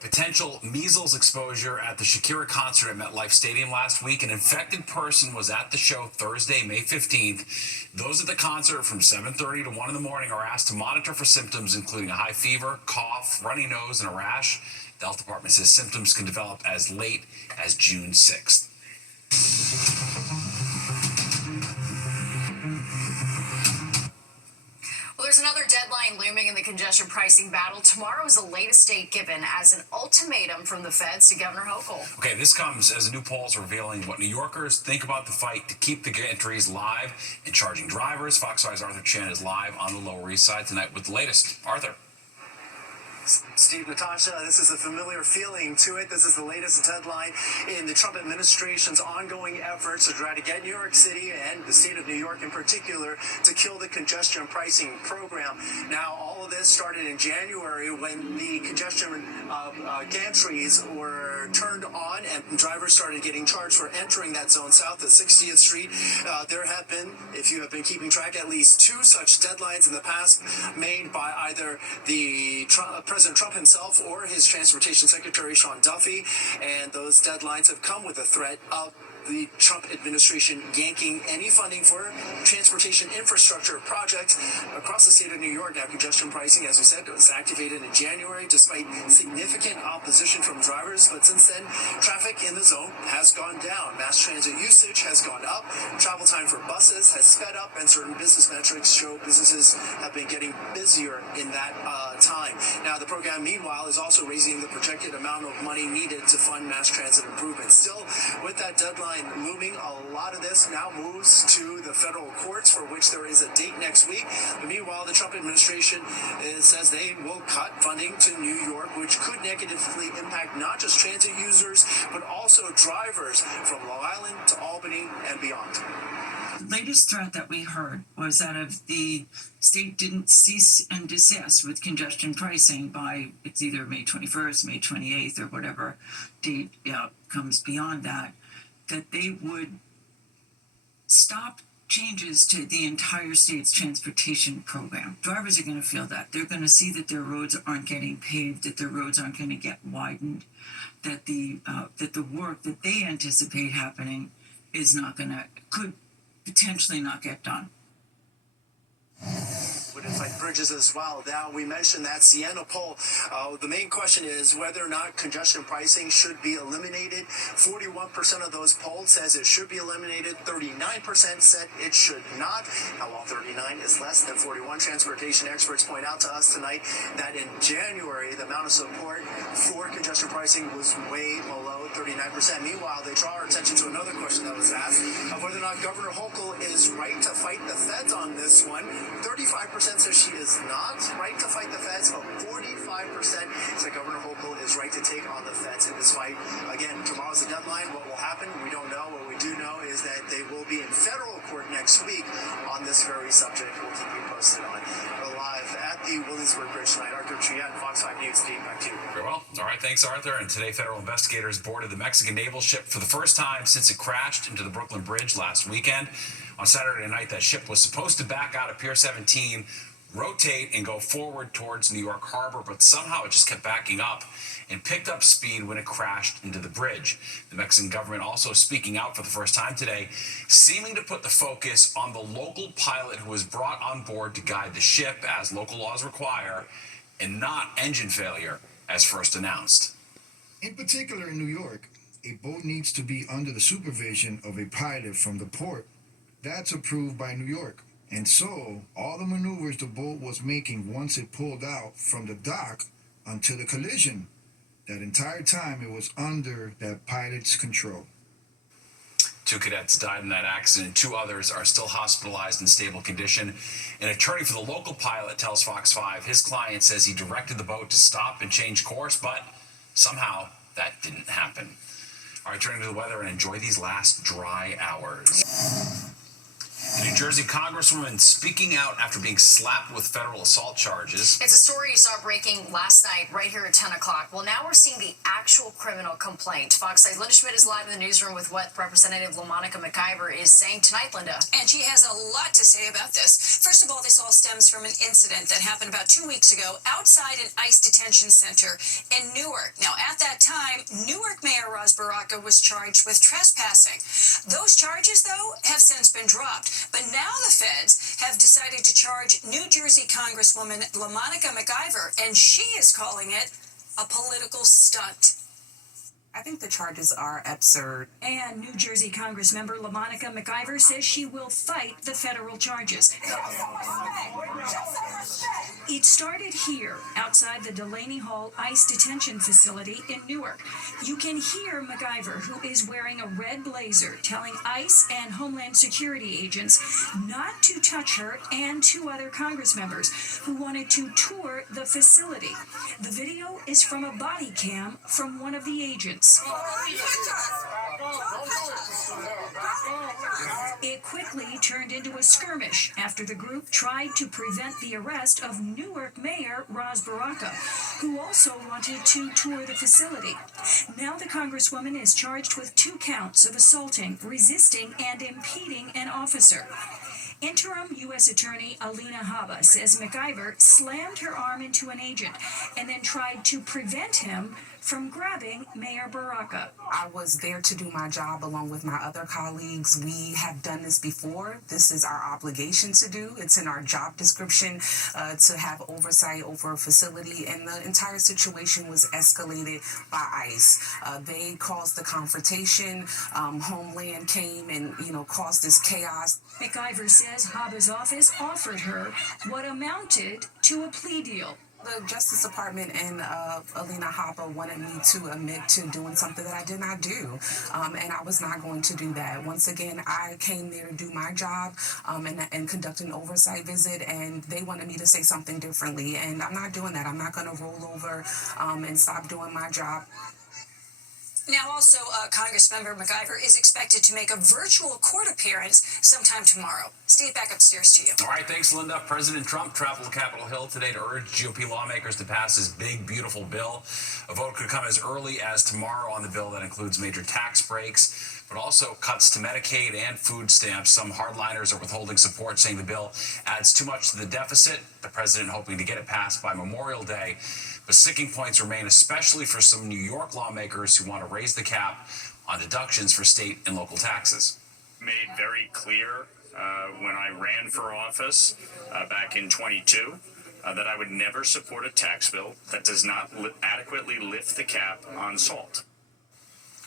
Potential measles exposure at the Shakira concert at MetLife Stadium last week. An infected person was at the show Thursday, May 15th. Those at the concert from 7:30 to 1 in the morning are asked to monitor for symptoms including a high fever, cough, runny nose, and a rash. The health department says symptoms can develop as late as June 6th. Well, there's another deadline looming in the congestion pricing battle. Tomorrow is the latest date given as an ultimatum from the feds to Governor Hochul. Okay, this comes as a new poll is revealing what New Yorkers think about the fight to keep the gantries live and charging drivers. Fox 5's Arthur Chen is live on the Lower East Side tonight with the latest. Arthur. Steve, Natasha, this is a familiar feeling to it. This is the latest deadline in the Trump administration's ongoing efforts to try to get New York City and the state of New York in particular to kill the congestion pricing program. Now, all of this started in January when the congestion gantries were turned on and drivers started getting charged for entering that zone south of 60th Street. There have been, if you have been keeping track, at least two such deadlines in the past made by either the President Trump himself or his Transportation Secretary Sean Duffy, and those deadlines have come with a threat of the Trump administration yanking any funding for transportation infrastructure projects across the state of New York. Now, congestion pricing, as we said, was activated in January despite significant opposition from drivers. But since then, traffic in the zone has gone down. Mass transit usage has gone up. Travel time for buses has sped up, and certain business metrics show businesses have been getting busier in that time. Now, the program, meanwhile, is also raising the projected amount of money needed to fund mass transit improvements. Still, with that deadline looming, a lot of this now moves to the federal courts, for which there is a date next week. But meanwhile, the Trump administration says they will cut funding to New York, which could negatively impact not just transit users, but also drivers from Long Island to Albany and beyond. The latest threat that we heard was that if the state didn't cease and desist with congestion pricing by, it's either May 21st, May 28th, or whatever date comes beyond that, that they would stop changes to the entire state's transportation program. Drivers are going to feel that. They're going to see that their roads aren't getting paved, that their roads aren't going to get widened, that the work that they anticipate happening could potentially not get done. Would affect bridges as well. Now, we mentioned that Siena poll. The main question is whether or not congestion pricing should be eliminated. 41% of those polled says it should be eliminated. 39% said it should not. Now, while 39 is less than 41, transportation experts point out to us tonight that in January, the amount of support for congestion pricing was way below 39%. Meanwhile, they draw our attention to another question that was asked of whether or not Governor Hochul is right to fight the feds on this one. 35% says she is not right to fight the feds, but 45% said Governor Hochul is right to take on the feds in this fight. Again, tomorrow's the deadline. What will happen? We don't know. What we do know is that they will be in federal court next week on this very subject. We'll keep you posted on. We're live at the Williamsburg Bridge tonight. Arthur Triet, Fox 5 News. Steve, back to you. Very well. All right, thanks, Arthur. And today, federal investigators boarded the Mexican naval ship for the first time since it crashed into the Brooklyn Bridge last weekend. On Saturday night, that ship was supposed to back out of Pier 17, rotate, and go forward towards New York Harbor, but somehow it just kept backing up and picked up speed when it crashed into the bridge. The Mexican government also speaking out for the first time today, seeming to put the focus on the local pilot who was brought on board to guide the ship, as local laws require, and not engine failure, as first announced. In particular, in New York, a boat needs to be under the supervision of a pilot from the port. That's approved by New York. And so, all the maneuvers the boat was making once it pulled out from the dock until the collision, that entire time it was under that pilot's control. 2 cadets died in that accident. 2 others are still hospitalized in stable condition. An attorney for the local pilot tells Fox 5 his client says he directed the boat to stop and change course, but somehow that didn't happen. All right, turning to the weather and enjoy these last dry hours. The New Jersey Congresswoman speaking out after being slapped with federal assault charges. It's a story you saw breaking last night right here at 10 o'clock. Well, now we're seeing the actual criminal complaint. Fox 8's Linda Schmidt is live in the newsroom with what Representative LaMonica McIver is saying tonight, Linda. And she has a lot to say about this. First of all, this all stems from an incident that happened about 2 weeks ago outside an ICE detention center in Newark. Now, at that time, Newark Mayor Ras Baraka was charged with trespassing. Those charges, though, have since been dropped. But now the feds have decided to charge New Jersey Congresswoman LaMonica McIver, and she is calling it a political stunt. I think the charges are absurd. And New Jersey Congressmember LaMonica McIver says she will fight the federal charges. It started here, outside the Delaney Hall ICE detention facility in Newark. You can hear McIver, who is wearing a red blazer, telling ICE and Homeland Security agents not to touch her and two other Congress members who wanted to tour the facility. The video is from a body cam from one of the agents. It quickly turned into a skirmish after the group tried to prevent the arrest of Newark Mayor Ras Baraka, who also wanted to tour the facility. Now the Congresswoman is charged with 2 counts of assaulting, resisting, and impeding an officer. Interim U.S. Attorney Alina Habba says McIver slammed her arm into an agent and then tried to prevent him from grabbing Mayor Baraka. I was there to do my job along with my other colleagues. We have done this before. This is our obligation to do. It's in our job description to have oversight over a facility, and the entire situation was escalated by ICE. They caused the confrontation. Homeland came and, caused this chaos. McIver says Habba's office offered her what amounted to a plea deal. The Justice Department and Alina Habba wanted me to admit to doing something that I did not do, and I was not going to do that. Once again, I came there to do my job and conduct an oversight visit, and they wanted me to say something differently, and I'm not doing that. I'm not going to roll over and stop doing my job. Now, also, Congressmember McIver is expected to make a virtual court appearance sometime tomorrow. Steve, back upstairs to you. All right, thanks, Linda. President Trump traveled to Capitol Hill today to urge GOP lawmakers to pass his big, beautiful bill. A vote could come as early as tomorrow on the bill that includes major tax breaks, but also cuts to Medicaid and food stamps. Some hardliners are withholding support, saying the bill adds too much to the deficit. The president hoping to get it passed by Memorial Day. But sticking points remain, especially for some New York lawmakers who want to raise the cap on deductions for state and local taxes. Made very clear when I ran for office back in 22 that I would never support a tax bill that does not adequately lift the cap on salt.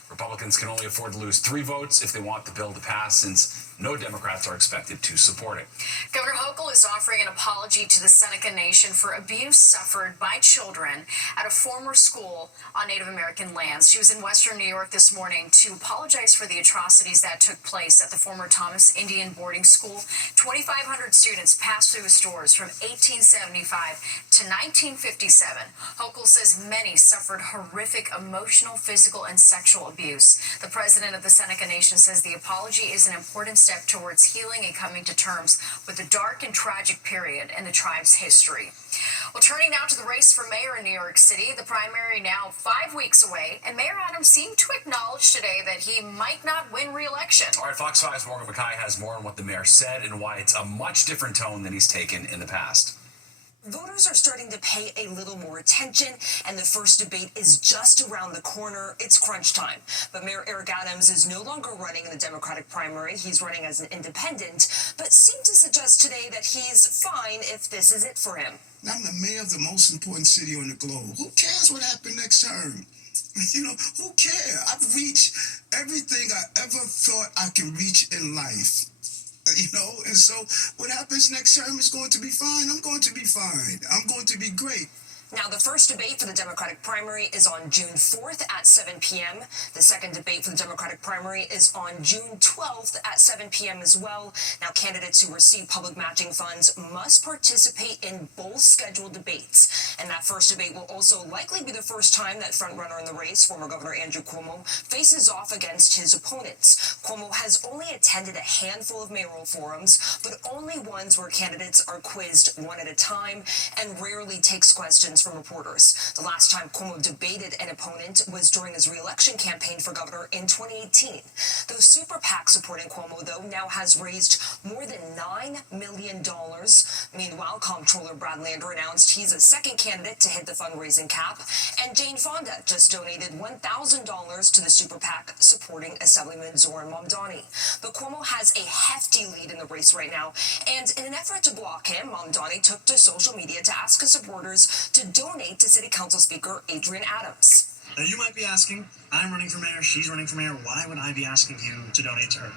Republicans can only afford to lose 3 votes if they want the bill to pass, since no Democrats are expected to support it. Governor Hochul is offering an apology to the Seneca Nation for abuse suffered by children at a former school on Native American lands. She was in Western New York this morning to apologize for the atrocities that took place at the former Thomas Indian boarding school. 2,500 students passed through its doors from 1875 to 1957. Hochul says many suffered horrific emotional, physical, and sexual abuse. The president of the Seneca Nation says the apology is an important step towards healing and coming to terms with the dark and tragic period in the tribe's history. Well, turning now to the race for mayor in New York City, the primary now 5 weeks away, and Mayor Adams seemed to acknowledge today that he might not win re-election. All right, Fox 5's Morgan McKay has more on what the mayor said and why it's a much different tone than he's taken in the past. Voters are starting to pay a little more attention, and the first debate is just around the corner. It's crunch time. But Mayor Eric Adams is no longer running in the Democratic primary. He's running as an independent, but seemed to suggest today that he's fine if this is it for him. I'm the mayor of the most important city on the globe. Who cares what happened next term? Who cares? I've reached everything I ever thought I can reach in life. And so what happens next term is going to be fine. I'm going to be fine. I'm going to be great. Now, the first debate for the Democratic primary is on June 4th at 7 p.m. The second debate for the Democratic primary is on June 12th at 7 p.m. as well. Now, candidates who receive public matching funds must participate in both scheduled debates. And that first debate will also likely be the first time that frontrunner in the race, former Governor Andrew Cuomo, faces off against his opponents. Cuomo has only attended a handful of mayoral forums, but only ones where candidates are quizzed one at a time and rarely takes questions from reporters. The last time Cuomo debated an opponent was during his re-election campaign for governor in 2018. The super PAC supporting Cuomo, though, now has raised more than $9 million. Meanwhile, Comptroller Brad Lander announced he's a second candidate to hit the fundraising cap, and Jane Fonda just donated $1,000 to the super PAC supporting Assemblyman Zoran Mamdani. But Cuomo has a hefty lead in the race right now, and in an effort to block him, Mamdani took to social media to ask his supporters to donate to City Council Speaker Adrian Adams. Now you might be asking, I'm running for mayor, she's running for mayor, why would I be asking you to donate to her?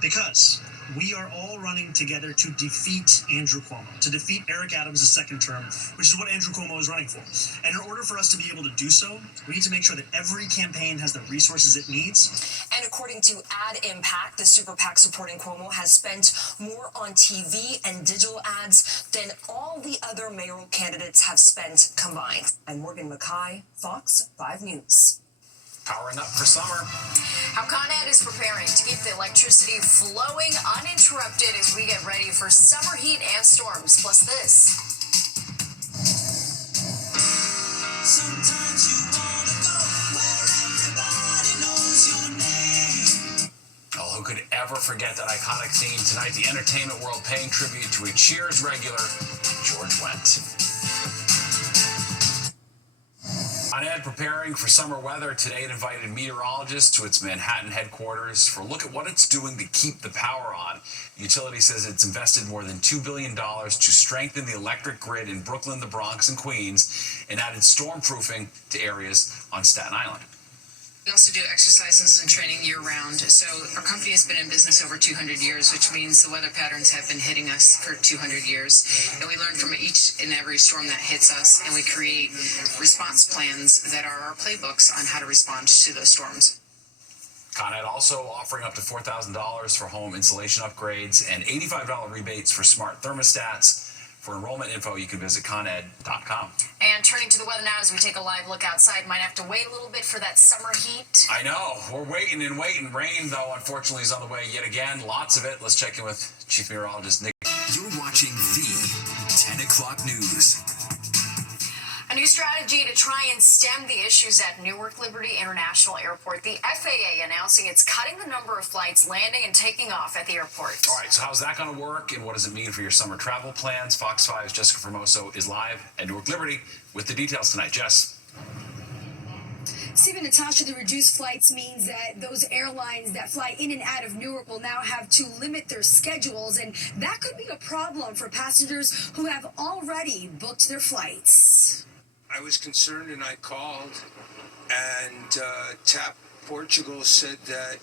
Because we are all running together to defeat Andrew Cuomo, to defeat Eric Adams' second term, which is what Andrew Cuomo is running for. And in order for us to be able to do so, we need to make sure that every campaign has the resources it needs. And according to Ad Impact, the super PAC supporting Cuomo has spent more on TV and digital ads than all the other mayoral candidates have spent combined. I'm Morgan Mackay, Fox 5 News. Powering up for summer. How Con Ed is preparing to keep the electricity flowing uninterrupted as we get ready for summer heat and storms. Plus this. Sometimes you wanna go where everybody knows your name. Oh, who could ever forget that iconic scene tonight? The entertainment world paying tribute to a Cheers regular, George Wendt. Con Ed preparing for summer weather. Today it invited meteorologists to its Manhattan headquarters for a look at what it's doing to keep the power on. The utility says it's invested more than $2 billion to strengthen the electric grid in Brooklyn, the Bronx, and Queens, and added stormproofing to areas on Staten Island. We also do exercises and training year-round. So our company has been in business over 200 years, which means the weather patterns have been hitting us for 200 years. And we learn from each and every storm that hits us, and we create response plans that are our playbooks on how to respond to those storms. Con Ed also offering up to $4,000 for home insulation upgrades and $85 rebates for smart thermostats. For enrollment info, you can visit coned.com. And turning to the weather now as we take a live look outside. Might have to wait a little bit for that summer heat. I know. We're waiting and waiting. Rain, though, unfortunately, is on the way yet again. Lots of it. Let's check in with Chief Meteorologist Nick. You're watching the 10 o'clock news. A new strategy to try and stem the issues at Newark Liberty International Airport. The FAA announcing it's cutting the number of flights landing and taking off at the airport. All right, so how's that going to work, and what does it mean for your summer travel plans? Fox 5's Jessica Formoso is live at Newark Liberty with the details tonight. Jess. Steve and Natasha, the reduced flights means that those airlines that fly in and out of Newark will now have to limit their schedules, and that could be a problem for passengers who have already booked their flights. I was concerned and I called, and TAP Portugal said that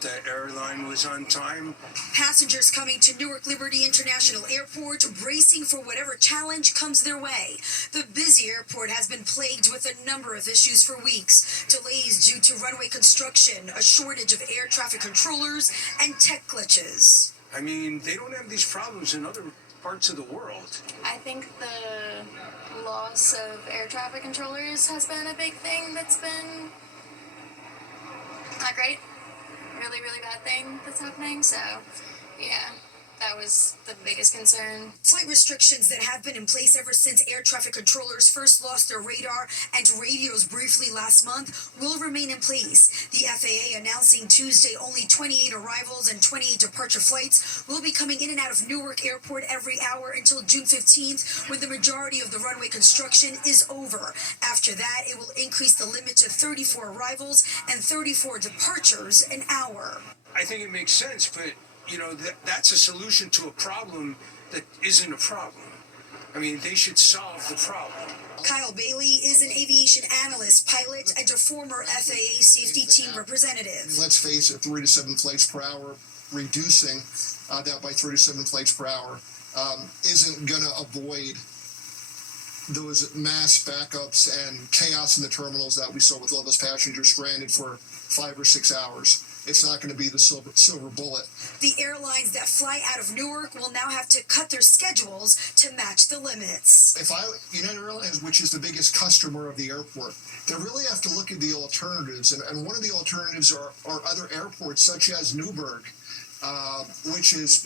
the airline was on time. Passengers coming to Newark Liberty International Airport bracing for whatever challenge comes their way. The busy airport has been plagued with a number of issues for weeks. Delays due to runway construction, a shortage of air traffic controllers, and tech glitches. I mean, they don't have these problems in other parts of the world. I think the loss of air traffic controllers has been a big thing that's been not great. Really, really bad thing that's happening. So, yeah, that was the biggest concern. Flight restrictions that have been in place ever since air traffic controllers first lost their radar and radios briefly last month will remain in place. The FAA announcing Tuesday only 28 arrivals and 28 departure flights will be coming in and out of Newark Airport every hour until June 15th, when the majority of the runway construction is over. After that, it will increase the limit to 34 arrivals and 34 departures an hour. I think it makes sense, but you know, that's a solution to a problem that isn't a problem. I mean, they should solve the problem. Kyle Bailey is an aviation analyst, pilot, and a former FAA safety team representative. Let's face it, 3 to 7 flights per hour, reducing that by 3 to 7 flights per hour isn't going to avoid those mass backups and chaos in the terminals that we saw with all those passengers stranded for 5 or 6 hours. It's not going to be the silver bullet. The airlines that fly out of Newark will now have to cut their schedules to match the limits. United Airlines, which is the biggest customer of the airport, they really have to look at the alternatives. And one of the alternatives are other airports, such as Newburgh, which is,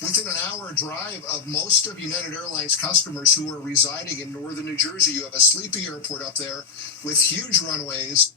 within an hour drive of most of United Airlines customers who are residing in northern New Jersey. You have a sleepy airport up there with huge runways.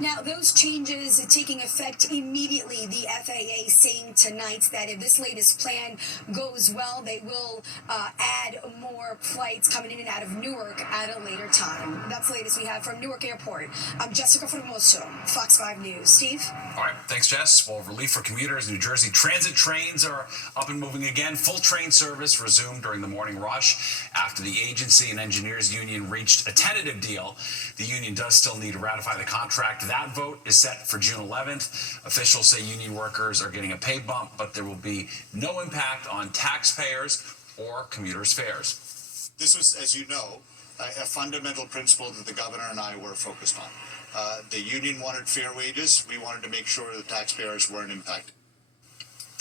Now, those changes taking effect immediately. The FAA saying tonight that if this latest plan goes well, they will add more flights coming in and out of Newark at a later time. That's the latest we have from Newark Airport. I'm Jessica Formoso, Fox 5 News. Steve? All right, thanks, Jess. Well, relief for commuters. New Jersey Transit trains are up and moving again. Full train service resumed during the morning rush after the agency and engineers union reached a tentative deal. The union does still need to ratify the contract. That vote is set for June 11th. Officials say union workers are getting a pay bump, but there will be no impact on taxpayers or commuters' fares. This was, as you know, a fundamental principle that the governor and I were focused on. The union wanted fair wages. We wanted to make sure the taxpayers weren't impacted.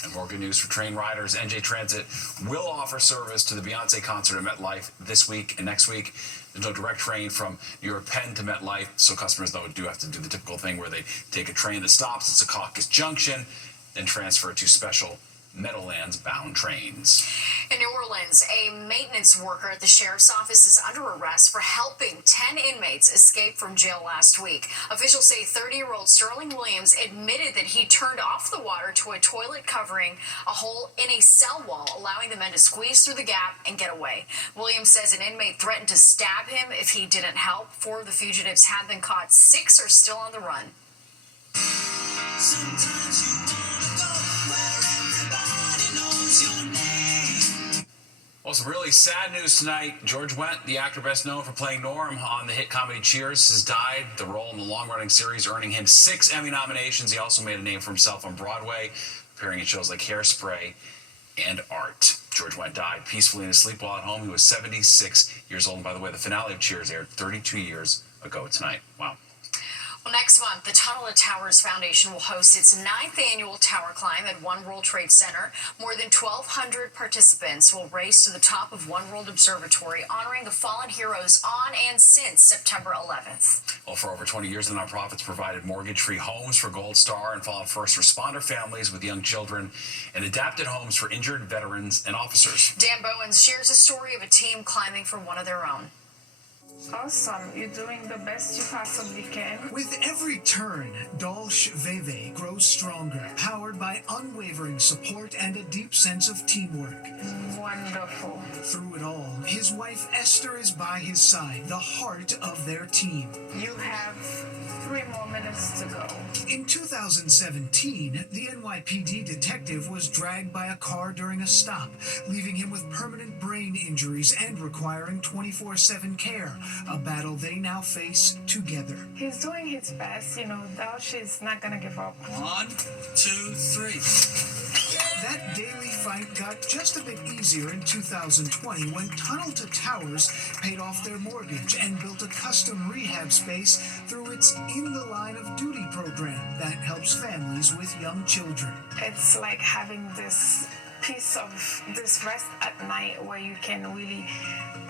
And more good news for train riders. NJ Transit will offer service to the Beyonce concert at MetLife this week and next week. There's no direct train from New York Penn to MetLife, so customers, though, do have to do the typical thing where they take a train that stops at Secaucus Junction, then transfer to special Meadowlands-bound trains. In New Orleans, a maintenance worker at the sheriff's office is under arrest for helping 10 inmates escape from jail last week. Officials say 30-year-old Sterling Williams admitted that he turned off the water to a toilet covering a hole in a cell wall, allowing the men to squeeze through the gap and get away. Williams says an inmate threatened to stab him if he didn't help. 4 of the fugitives have been caught. 6 are still on the run. Sometimes you wanna go where everybody knows your name. Well, some really sad news tonight. George Wendt, the actor best known for playing Norm on the hit comedy Cheers, has died. The role in the long-running series earning him 6 Emmy nominations. He also made a name for himself on Broadway, appearing in shows like Hairspray and Art. George Wendt died peacefully in his sleep while at home. He was 76 years old. And by the way, the finale of Cheers aired 32 years ago tonight. Wow. Well, next month, the Tunnel to Towers Foundation will host its 9th annual tower climb at One World Trade Center. More than 1,200 participants will race to the top of One World Observatory, honoring the fallen heroes on and since September 11th. Well, for over 20 years, the nonprofits provided mortgage-free homes for Gold Star and fallen first responder families with young children and adapted homes for injured veterans and officers. Dan Bowens shares a story of a team climbing for one of their own. Awesome. You're doing the best you possibly can. With every turn, Dolce Veve grows stronger, powered by unwavering support and a deep sense of teamwork. Wonderful. Through it all, his wife Esther is by his side, the heart of their team. You have 3 more minutes to go. In 2017, the NYPD detective was dragged by a car during a stop, leaving him with permanent brain injuries and requiring 24/7 care. A battle they now face together. He's doing his best. Dolce is not going to give up. 1, 2, 3. That daily fight got just a bit easier in 2020 when Tunnel to Towers paid off their mortgage and built a custom rehab space through its In the Line of Duty program that helps families with young children. It's like having this piece of this rest at night where you can really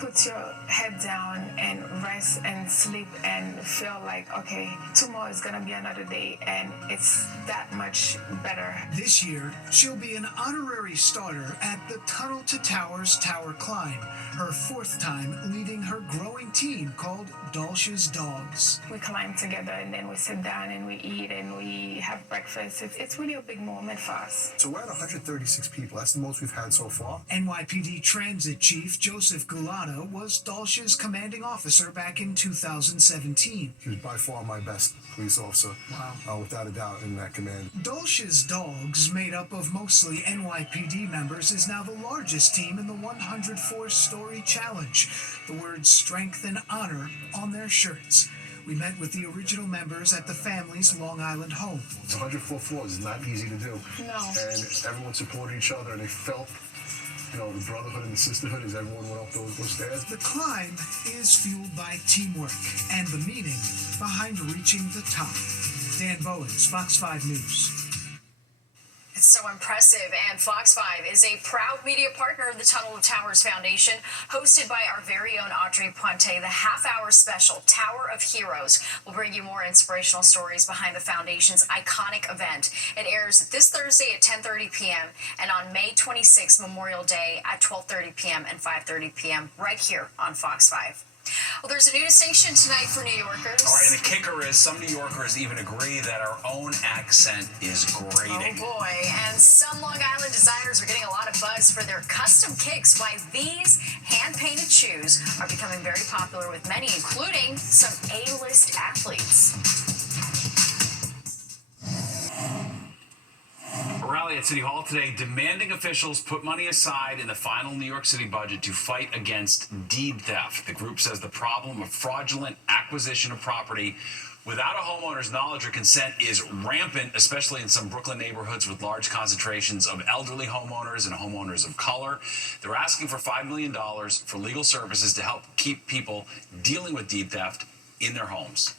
put your head down and rest and sleep and feel like, okay, tomorrow is gonna be another day, and it's that much better. This year, she'll be an honorary starter at the Tunnel to Towers Tower Climb, her 4th time leading her growing team called Dolce's Dogs. We climb together and then we sit down and we eat and we have breakfast. It's really a big moment for us. So we're at 136 people. That's the most we've had so far. NYPD Transit Chief Joseph Gulano was Dolce's commanding officer back in 2017. He was by far my best police officer. Wow. Without a doubt in that command. Dolce's Dogs, made up of mostly NYPD members, is now the largest team in the 104-story challenge. The words strength and honor on their shirts. We met with the original members at the family's Long Island home. It's 104 floors. It's not easy to do. No. And everyone supported each other, and they felt the brotherhood and the sisterhood as everyone went up those stairs. The climb is fueled by teamwork and the meaning behind reaching the top. Dan Bowens, Fox 5 News. It's so impressive, and Fox 5 is a proud media partner of the Tunnel to Towers Foundation, hosted by our very own Audrey Puente. The half-hour special, Tower of Heroes, will bring you more inspirational stories behind the Foundation's iconic event. It airs this Thursday at 10:30 p.m. and on May 26th, Memorial Day, at 12:30 p.m. and 5:30 p.m. right here on Fox 5. Well, there's a new distinction tonight for New Yorkers. All right, and the kicker is some New Yorkers even agree that our own accent is grating. Oh boy, and some Long Island designers are getting a lot of buzz for their custom kicks. Why these hand-painted shoes are becoming very popular with many, including some A-list athletes. A rally at City Hall today demanding officials put money aside in the final New York City budget to fight against deed theft. The group says the problem of fraudulent acquisition of property without a homeowner's knowledge or consent is rampant, especially in some Brooklyn neighborhoods with large concentrations of elderly homeowners and homeowners of color. They're asking for $5 million for legal services to help keep people dealing with deed theft in their homes.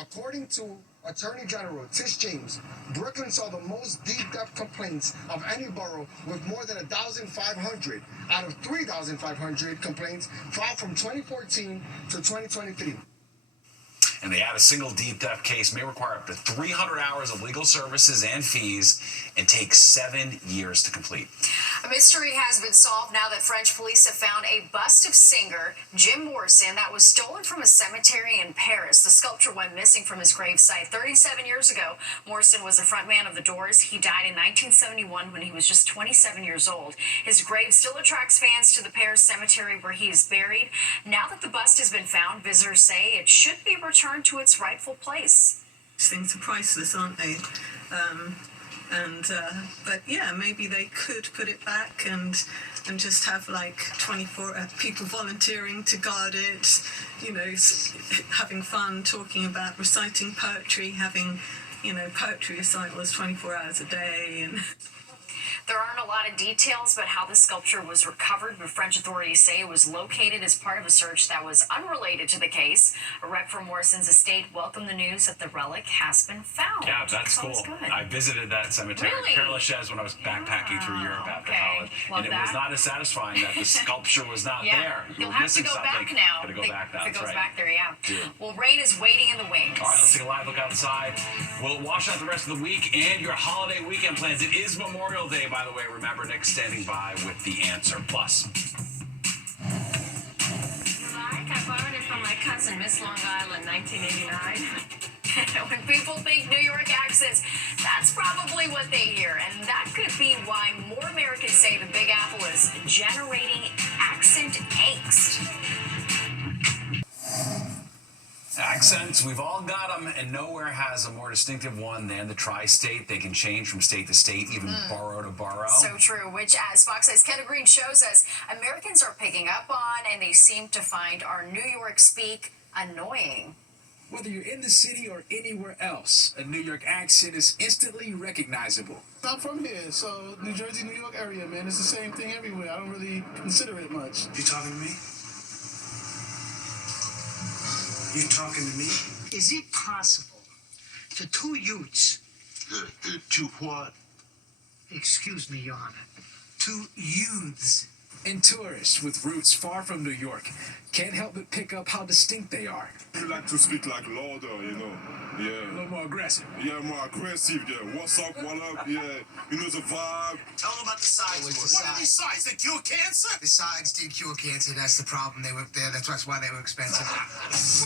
According to Attorney General Tish James, Brooklyn saw the most deed theft complaints of any borough, with more than 1,500 out of 3,500 complaints filed from 2014 to 2023. And they add a single deed theft case may require up to 300 hours of legal services and fees and take 7 years to complete. A mystery has been solved now that French police have found a bust of singer Jim Morrison that was stolen from a cemetery in Paris. The sculpture went missing from his gravesite 37 years ago. Morrison was the frontman of The Doors. He died in 1971 when he was just 27 years old. His grave still attracts fans to the Paris cemetery where he is buried. Now that the bust has been found, visitors say it should be returned to its rightful place. These things are priceless, aren't they? But yeah, maybe they could put it back and just have like 24 people volunteering to guard it, having fun, talking about reciting poetry, having, poetry recitals 24 hours a day. And there aren't a lot of details about how the sculpture was recovered, but French authorities say it was located as part of a search that was unrelated to the case. A rep from Morrison's estate welcomed the news that the relic has been found. Yeah, that's cool. Good. I visited that cemetery, Really? Père Lachaise, when I was backpacking through Europe after college. Love and it that. was not as satisfying that the sculpture was not there. You You'll were have to missing go something. back now. Gotta go back now. If it That's goes right. back there, yeah. Do. Well, rain is waiting in the wings. All right, let's take a live look outside. We'll wash out the rest of the week and your holiday weekend plans. It is Memorial Day, by the way. Remember, Nick's standing by with the answer. Plus. I borrowed it from my cousin, Miss Long Island, 1989. When people think New York accents, that's probably what they hear. And that could be why more Americans say the Big Apple is generating accent angst. Accents, we've all got them, and nowhere has a more distinctive one than the tri-state. They can change from state to state, even borough to borough. So true, which, as Fox 5's Kenna Green shows us, Americans are picking up on, and they seem to find our New York speak annoying. Whether you're in the city or anywhere else, a New York accent is instantly recognizable. I'm from here, so New Jersey, New York area, man. It's the same thing everywhere. I don't really consider it much. You talking to me? You talking to me? Is it possible for two youths? Two what? Excuse me, Your Honor. Two youths. And tourists with roots far from New York can't help but pick up how distinct they are. We like to speak like louder, Yeah. A little more aggressive. Yeah, more aggressive, yeah. What's up, what up, yeah. The vibe. Tell them about the sides. What are these sides? They cure cancer? The sides did cure cancer. That's the problem. They were there. That's why they were expensive.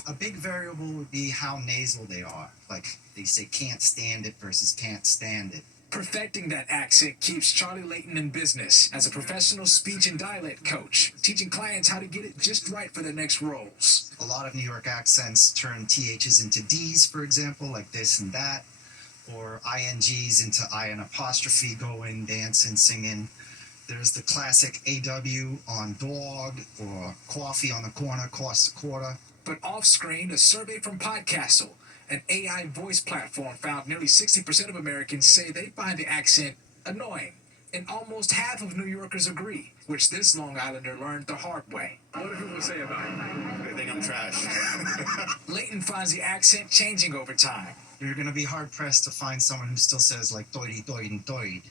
A big variable would be how nasal they are. Like they say can't stand it versus can't stand it. Perfecting that accent keeps Charlie Layton in business as a professional speech and dialect coach, teaching clients how to get it just right for their next roles. A lot of New York accents turn THs into Ds, for example, like this and that, or INGs into I and apostrophe, going, dancing, singing. There's the classic AW on dog, or coffee on the corner costs a quarter. But off-screen, a survey from Podcastle, an AI voice platform, found nearly 60% of Americans say they find the accent annoying. and almost half of New Yorkers agree, which this Long Islander learned the hard way. What do people say about you? They think I'm trash. Leighton finds the accent changing over time. You're going to be hard pressed to find someone who still says like doidy doid and doid.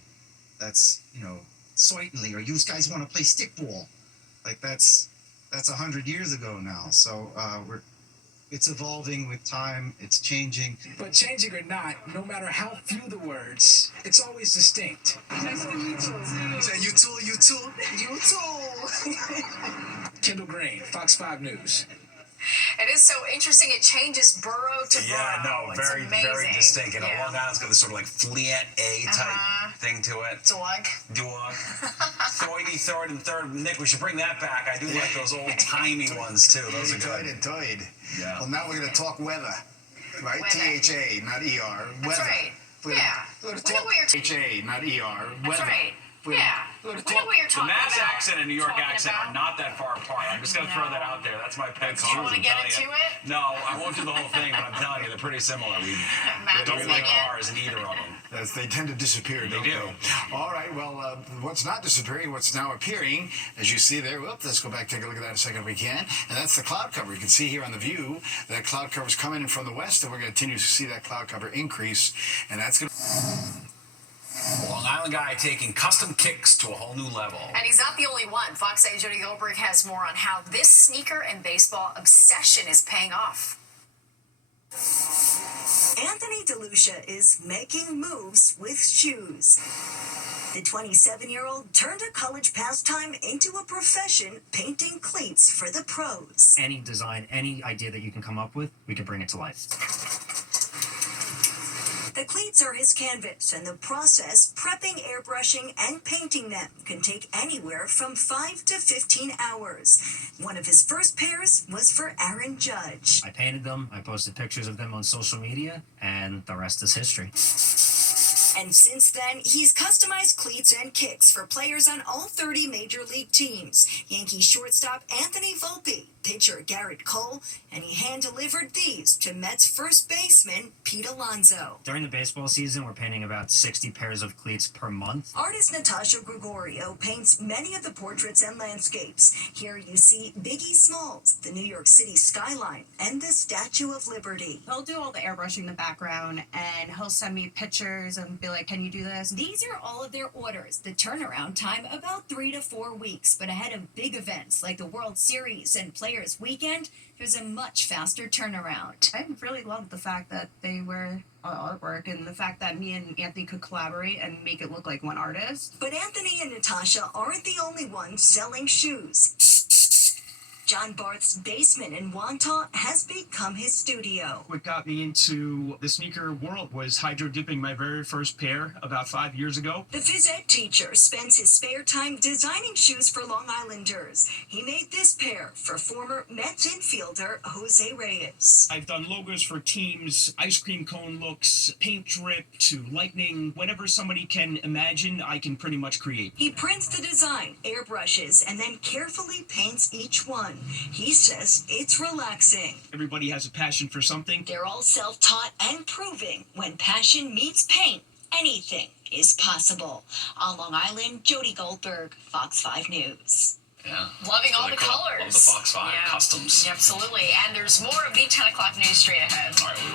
That's, certainly, or you guys want to play stickball. Like that's 100 years ago now. So it's evolving with time, it's changing. But changing or not, no matter how few the words, it's always distinct. Nice to meet you. You say you too. Kendall Green, Fox 5 News. It is so interesting. It changes borough to borough. Yeah, no, very, it's amazing. very distinct. And Yeah. Long Island's got this sort of like Fleet A type thing to it. Dog. Thoidy, third, and third. Nick, we should bring that back. I do like those old timey ones too. Those are good. Toid. Yeah. Well, now we're going to talk weather, right? Weather. THA, not ER. That's Weather. right. We're Yeah. We're We going to know talk what you're THA, not ER. That's Weather. right. We're- Yeah. we're We gonna know what you're The talking Mass about. accent and New York Talking accent about. are not that far apart. I'm just going to throw that out there. That's my pet Do you want to get into it? No, I won't do the whole thing, but I'm telling you, they're pretty similar. We don't like cars in either of them. Yes, they tend to disappear, don't do. All right, well, what's not disappearing, what's now appearing, as you see there, let's go back, take a look at that a second if we can, and that's the cloud cover. You can see here on the view that cloud cover is coming in from the west, and we're going to continue to see that cloud cover increase, and that's going to... Long Island guy taking custom kicks to a whole new level. And he's not the only one. Fox 8 Jody Goldberg has more on how this sneaker and baseball obsession is paying off. Anthony DeLucia is making moves with shoes. The 27-year-old turned a college pastime into a profession, painting cleats for the pros. Any design, any idea that you can come up with, we can bring it to life. The cleats are his canvas, and the process, prepping, airbrushing, and painting them, can take anywhere from 5 to 15 hours. One of his first pairs was for Aaron Judge. I painted them, I posted pictures of them on social media, and the rest is history. And since then, he's customized cleats and kicks for players on all 30 major league teams. Yankees shortstop Anthony Volpe, pitcher Garrett Cole, and he hand-delivered these to Mets first baseman Pete Alonso. During the baseball season, we're painting about 60 pairs of cleats per month. Artist Natasha Gregorio paints many of the portraits and landscapes. Here you see Biggie Smalls, the New York City skyline, and the Statue of Liberty. He'll do all the airbrushing in the background, and he'll send me pictures and be like, can you do this? These are all of their orders. The turnaround time about 3 to 4 weeks, but ahead of big events like the World Series and Players Weekend, there's a much faster turnaround. I really loved the fact that they were artwork and the fact that me and Anthony could collaborate and make it look like one artist. But Anthony and Natasha aren't the only ones selling shoes. John Barth's basement in Wantagh has become his studio. What got me into the sneaker world was hydro dipping my very first pair about 5 years ago. The phys ed teacher spends his spare time designing shoes for Long Islanders. He made this pair for former Mets infielder Jose Reyes. I've done logos for teams, ice cream cone looks, paint drip to lightning. Whatever somebody can imagine, I can pretty much create. He prints the design, airbrushes, and then carefully paints each one. He says it's relaxing. Everybody has a passion for something. They're all self-taught and proving when passion meets paint, anything is possible. On Long Island, Jody Goldberg, Fox 5 News. Yeah. Loving all Really the cool. colors. Love the Fox 5 customs. Absolutely. And there's more of the 10 o'clock news straight ahead. All right, we'll